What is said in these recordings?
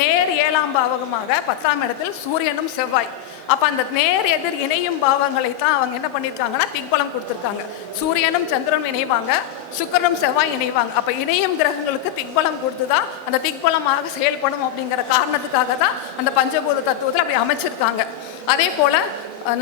நேர் ஏழாம் பாவகமாக பத்தாம் இடத்தில் சூரியனும் செவ்வாய். அப்போ அந்த நேர் எதிர் இணையும் பாவங்களை தான் அவங்க என்ன பண்ணியிருக்காங்கன்னா திக்பலம் கொடுத்துருக்காங்க. சூரியனும் சந்திரனும் இணைவாங்க சுக்கிரனும் செவ்வாய் இணைவாங்க. அப்போ இணையும் கிரகங்களுக்கு திக்பலம் கொடுத்து தான் அந்த திக்பலமாக செயல்படும் அப்படிங்கிற காரணத்துக்காக தான் அந்த பஞ்சபூத தத்துவத்தில் அப்படி அமைச்சிருக்காங்க. அதே போல்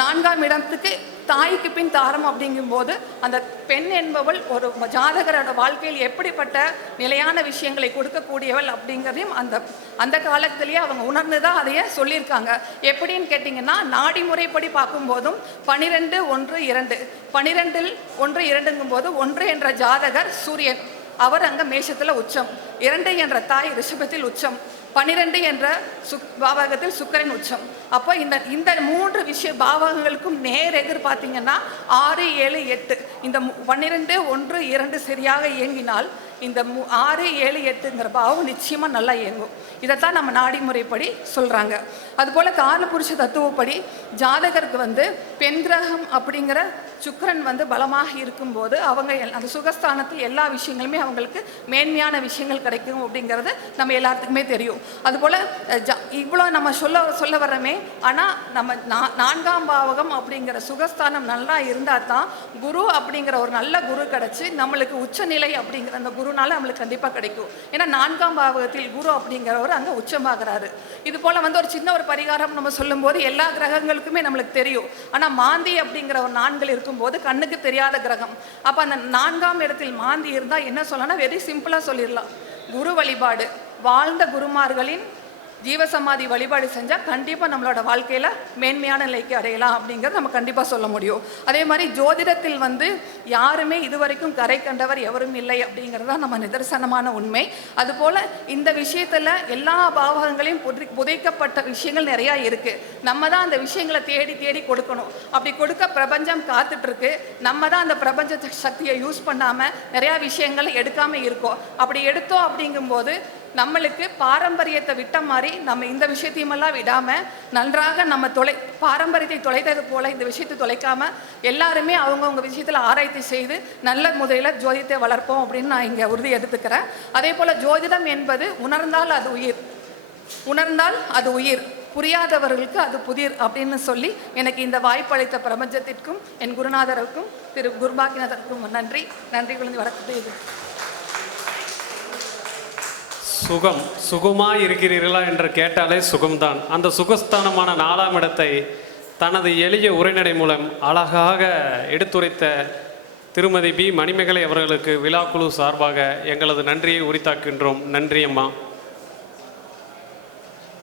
நான்காம் இடத்துக்கு தாய்க்கு பின் தாரம் அப்படிங்கும்போது அந்த பெண் என்பவள் ஒரு ஜாதகரோட வாழ்க்கையில் எப்படிப்பட்ட நிலையான விஷயங்களை கொடுக்கக்கூடியவள் அப்படிங்கிறதையும் அந்த அந்த காலத்திலேயே அவங்க உணர்ந்து தான் அதையே சொல்லியிருக்காங்க. எப்படின்னு கேட்டிங்கன்னா நாடி முறைப்படி பார்க்கும்போதும் பனிரெண்டு ஒன்று இரண்டு. பனிரெண்டில் ஒன்று இரண்டுங்கும் போது ஒன்று என்ற ஜாதகர் சூரியன். அவர் அங்கே மேஷத்தில் உச்சம். இரண்டு என்ற தாய் ரிஷபத்தில் உச்சம். பன்னிரெண்டு என்ற சுக் பாவகத்தில் சுக்கரன் உச்சம். அப்போ இந்த இந்த மூன்று விஷய பாவகங்களுக்கும் நேர் எதிர் பார்த்தீங்கன்னா ஆறு ஏழு எட்டு. இந்த மு- பன்னிரெண்டு ஒன்று இரண்டு சரியாக இயங்கினால் இந்த மு ஆறு ஏழு எட்டுங்கிற பாவம் நிச்சயமாக நல்லா இயங்கும். இதைத்தான் நம்ம நாடி முறைப்படி சொல்கிறாங்க அதுபோல் காலபுருஷ தத்துவப்படி ஜாதகருக்கு வந்து பெண் கிரகம் அப்படிங்கிற சுக்கரன் வந்து பலமாக இருக்கும்போது அவங்க எல்- அந்த சுகஸ்தானத்தில் எல்லா விஷயங்களுமே அவங்களுக்கு மேன்மையான விஷயங்கள் கிடைக்கும் அப்படிங்கிறது நம்ம எல்லாத்துக்குமே தெரியும். அதுபோல் ஜா இவ்வளோ நம்ம சொல்ல சொல்ல வர்றோமே. ஆனால் நம்ம நா- நான்காம் பாவகம் அப்படிங்கிற சுகஸ்தானம் நல்லா இருந்தால் தான் குரு அப்படிங்கிற ஒரு நல்ல குரு கிடச்சி நம்மளுக்கு உச்சநிலை அப்படிங்கிற அந்த குருனால நம்மளுக்கு கண்டிப்பாக கிடைக்கும். ஏன்னா நான்காம் பாவகத்தில் குரு அப்படிங்கிறவர் அங்கே உச்சமாகிறாரு. இது போல் வந்து ஒரு சின்ன ஒரு பரிகாரம் நம்ம சொல்லும்போது எல்லா கிரகங்களுக்குமே நம்மளுக்கு தெரியும். ஆனால் மாந்தி அப்படிங்கிற ஒரு நான்கள் இருக்கும்போது கண்ணுக்கு தெரியாத கிரகம். அப்போ அந்த நான்காம் இடத்தில் மாந்தி இருந்தால் என்ன சொல்லணும்னா வெரி சிம்பிளாக சொல்லிடலாம். குரு வழிபாடு. வாழ்ந்த குருமார்களின் ஜீவசமாதி வழிபாடு செஞ்சால் கண்டிப்பாக நம்மளோட வாழ்க்கையில் மேன்மையான நிலைக்கு அடையலாம் அப்படிங்கிறத நம்ம கண்டிப்பாக சொல்ல முடியும். அதே மாதிரி ஜோதிடத்தில் வந்து யாருமே இதுவரைக்கும் கரை கண்டவர் எவரும் இல்லை அப்படிங்கிறது தான் நம்ம நிதர்சனமான உண்மை. அதுபோல் இந்த விஷயத்தில் எல்லா பாவகங்களையும் புதை புதைக்கப்பட்ட விஷயங்கள் நிறையா இருக்குது நம்ம தான் அந்த விஷயங்களை தேடி தேடி கொடுக்கணும். அப்படி கொடுக்க பிரபஞ்சம் காத்துட்ருக்கு. நம்ம தான் அந்த பிரபஞ்ச சக்தியை யூஸ் பண்ணாமல் நிறையா விஷயங்களை எடுக்காமல் இருக்கோம். அப்படி எடுத்தோம் அப்படிங்கும்போது நம்மளுக்கு பாரம்பரியத்தை விட்ட மாதிரி நம்ம இந்த விஷயத்தையுமெல்லாம் விடாமல் நன்றாக நம்ம தொலை பாரம்பரியத்தை தொலைத்தது போல இந்த விஷயத்தை தொலைக்காமல் எல்லாருமே அவங்கவுங்க விஷயத்தில் ஆராய்ச்சி செய்து நல்ல முறையில் ஜோதிடத்தை வளர்ப்போம் அப்படின்னு நான் இங்கே உறுதி எடுத்துக்கிறேன். அதே போல் ஜோதிடம் என்பது உணர்ந்தால் அது உயிர் உணர்ந்தால் அது உயிர் புரியாதவர்களுக்கு அது புதிர் அப்படின்னு சொல்லி எனக்கு இந்த வாய்ப்பளித்த பிரபஞ்சத்திற்கும் என் குருநாதருக்கும் திரு குருபாக்கிநாதருக்கும் நன்றி நன்றி குழந்தை வரக்கூடிய சுகம் சுகமாய் இருக்கிறீர்களா என்று கேட்டாலே சுகம்தான். அந்த சுகஸ்தானமான நாலாம் இடத்தை தனது எளிய உரைநடை மூலம் அழகாக எடுத்துரைத்த திருமதி பி. மணிமேகலை அவர்களுக்கு விழாக்குழு சார்பாக எங்களது நன்றியை உரித்தாக்கின்றோம் நன்றி அம்மா.